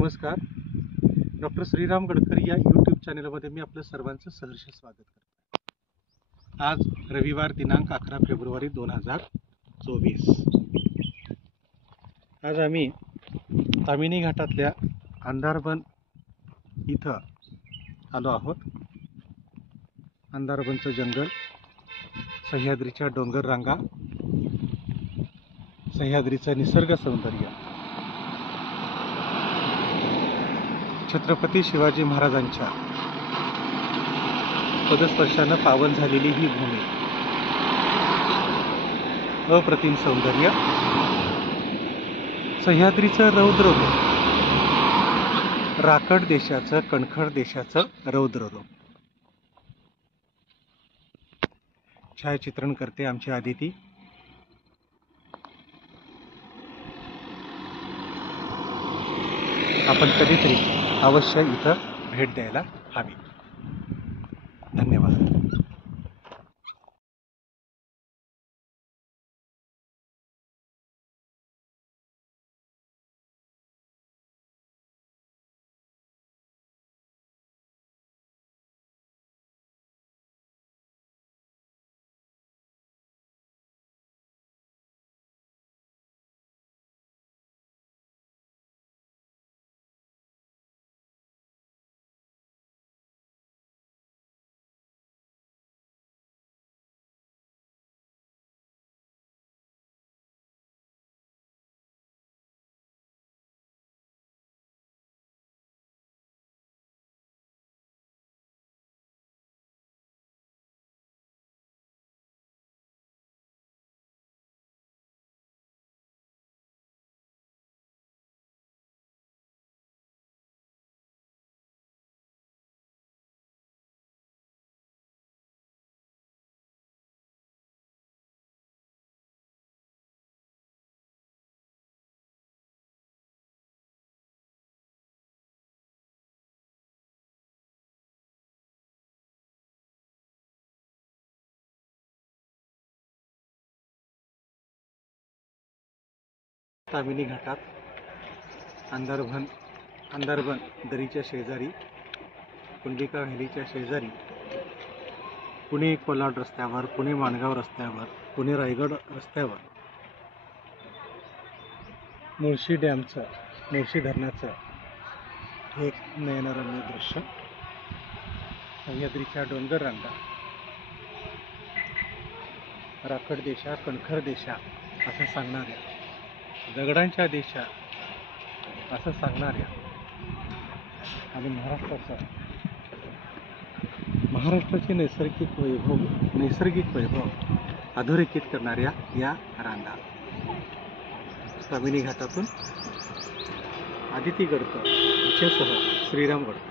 नमस्कार. डॉक्टर श्रीराम गडकरी या यूट्यूब चॅनलमध्ये मी आपलं सर्वांचं सहर्ष स्वागत करतो. आज रविवार दिनांक 11 फेब्रुवारी 2024. आज आम्ही तामिनी घाटातल्या अंधारबन इथं आलो आहोत. अंधारबनचं जंगल, सह्याद्रीच्या डोंगर रांगा, सह्याद्रीचं निसर्ग सौंदर्य, छत्रपती शिवाजी महाराजांच्या पदस्पर्शानं पावन झालेली ही भूमी, अप्रतिम सौंदर्य, सह्याद्रीचं रौद्ररूप, राकड देशाचं, कणखर देशाचं रौद्ररूप. छायाचित्रण करते आमची आदिती. आपण कधीतरी अवश्य इथं भेट द्यायला हवी. धन्यवाद. तामिनी घाटात अंधारबन दरीच्या शेजारी, कुंडिका व्हॅलीच्या शेजारी, पुणे कोल्हाड रस्त्यावर, पुणे माणगाव रस्त्यावर, पुणे रायगड रस्त्यावर मुळशी डॅमचं, मुळशी धरणाचं एक नयनरम्य दृश्य, सह्याद्रीच्या डोंगर रांगा, राकड देशा, कणखर देशा असं सांगणाऱ्या, दगडांच्या देशा असं सांगणाऱ्या आणि महाराष्ट्राचे नैसर्गिक वैभव अधोरेखित करणाऱ्या या रांगा. तामिनी घाटातून आदिती गडकर यांच्यासह श्रीराम गडकर.